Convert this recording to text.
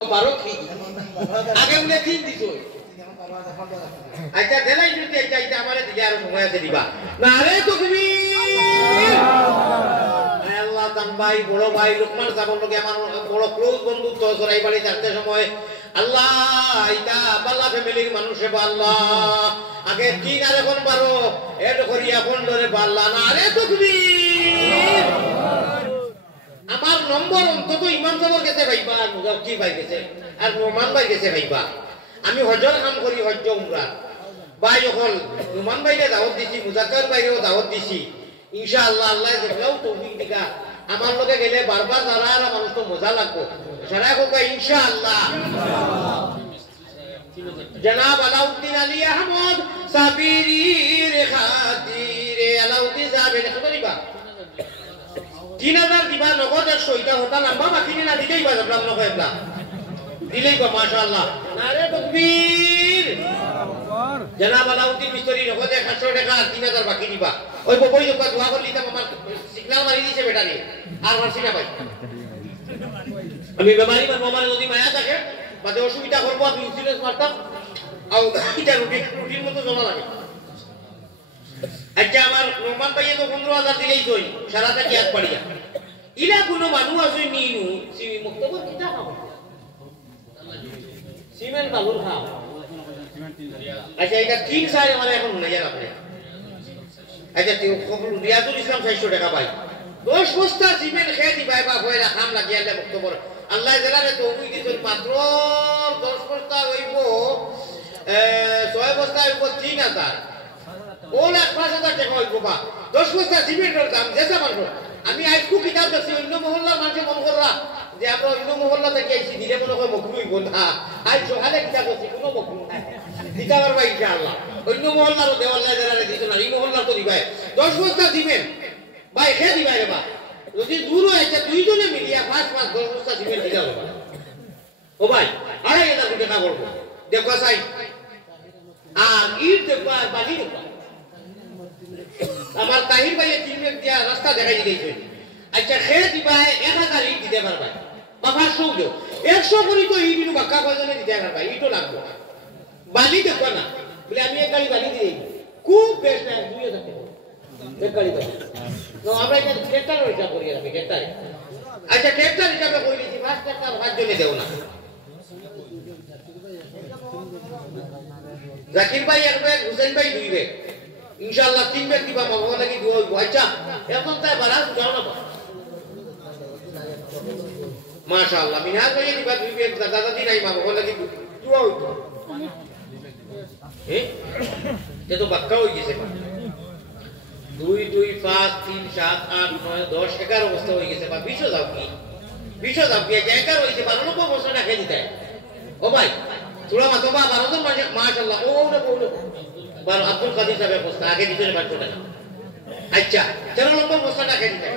বারো ঠিক আগে বলে তিন দিছ আচ্ছা দেলাই যদি আচ্ছা আচ্ছা আমারে দিলে আর সময় আছে দিবা না রে তাকবীর আল্লাহ তান ভাই বড় ভাই লোকমান সাহেবের লগে আমার বড় ক্লোজ বন্ধুত্ব সরাই বাড়ি যাচ্ছে সময় আল্লাহ এটা বাল্লা ফ্যামিলির মানুষে আল্লাহ আগে তিন আর এখন বারো এড করিয়া কোন ধরে পাল্লা না রে তাকবীর আমার নম্বর অন্তত ইমাম সাহেবের কাছে ভাইবা আর মুজাফফর ভাই গেছে আর নোমান ভাই গেছে ভাইবা আমি হজর কাম করি হজ্জ উমরা ভাই যখন নোমান ভাইকে দাওয়াত দিছি মুজাফফর ভাইকেও দাওয়াত দিছি ইনশাআল্লাহ আল্লাহ যেগুলো তৌফিক দিকা আমার লগে গেলে বারবার যারা আর মানুষ তো মজা লাগবে সারা হোক ইনশাআল্লাহ জনাব আলাউদ্দিন আলী আহমদ সাবিরির খাতিরে আলাউদ্দিন সাহেব কতরিবা 3000 দিবা নগদ 100 এটা হতা লম্বা বাকি না দিলেই বা আপনার নগদ না দিলেই বা মাশাআল্লাহ নারে তাকবীর জনাব আলাউদ্দিন মিস্ত্রি নগদ 100 টাকা 3000 বাকি দিবা ওই বই লোকা দোয়া করলি তা আমার সিগন্যাল মারি দিছে বেটারে আর মারছি না ভাই আমি বেমারি বা মোবাইল যদি মায়া থাকে বাদে অসুবিধা করব আমি ইন্স্যুরেন্স মারতাম আর এটা রুটিন মতো জমা লাগে আচ্ছা আমার রহমান ভাইয়ে তো 15000 দিলেই কই সারাটা কি হাত পাড়িয়া ইলা কোনো মানুষ আছে নিনু সিমি মুক্তবর কিটা খাও সিমেন্ট বালুর খাও আচ্ছা এটা তিন সাইজ মানে এখন মনে যায় আপনি আচ্ছা রিয়াজুল ইসলাম 600 টাকা পাই 10 বস্তা সিমেন্ট খেয়ে দিবাই বা হয়ে রাখাম লাগিয়া দে মুক্তবর আল্লাহ জানালে তো ওই দিছল মাত্র 10 বস্তা হইব 6 বস্তা হইব 3000 ওলা 5000 টাকা হইব বা 10 বস্তা সিমেন্টের দাম যেটা মানবো আমি আজকু কিতাব দেখছি অন্য মহল্লার মানুষ মন কররা যে আমরা অন্য মহল্লা থেকে আইছি দিলে মনে হয় মকরু হইব না আজ সকালে কিতাব দেখছি কোনো মকরু নাই দিতে পারবা ইনশাআল্লাহ অন্য মহল্লারও দেওয়াল্লাহ যারা দিত না এই মহল্লার তো দিবাই 10 বস্তা সিমেন্ট ভাই খেয়ে দিবাই রে বা যদি দূর হয়েছে দুইজনে মিলিয়া 10 বস্তা সিমেন্ট দিতে হবে ও ভাই 2500 টাকা করবো দেখো সাই আর ইট দেখো আর বালি দেখো আমার তাহির ভাইয়ে তিনবেক দিয়া রাস্তা দেখাই দিয়েছে আচ্ছা খেয়ে দিবাই 1000 ইট দিতে পারবা বাবা শুনল 100 করি তো ইট বাক্কা কয়জনে দিতে পারবা ইটও লাগবে বালি দেখো না বলে আমি এক গাড়ি বালি দিই খুব বেশ না 2000 টাকা এক গাড়ি বালি তো আমরা এটা ট্রাক্টর হিসাব করি রাখি ট্রাক্টর আচ্ছা ট্রাক্টর হিসাবে করি দিছি 5 টাকা 5 জনে দেও না জাকির ভাই এক ব্যাগ হুসেন ভাই 2 ব্যাগ ইনশাআল্লাহ 3 ব্যাগ দিবা মামা লাগি দুই আচ্ছা এখন তাই বাড়া যাও না মাশাআল্লাহ মিনাজ ভাই দিবা 2 ব্যাগ দাদা দাদি নাই মামা লাগি দুয়া হইতো এ তো বাক্কা হই গেছে 2 2 5 3 7 8 9 10 11 অবস্থা হয়ে গেছে বা 20 দাও কি 20 দাও কি 11 হইছে 92 বছর রাখে দিতে ও ভাই थोड़ा मत बाबा 12 माशाल्लाह ओ ना बोलो बार अब्दुल कादिर साहब पोस्ट आगे नीचे बात छोटा अच्छा चलो लोग को पोस्ट आगे नीचे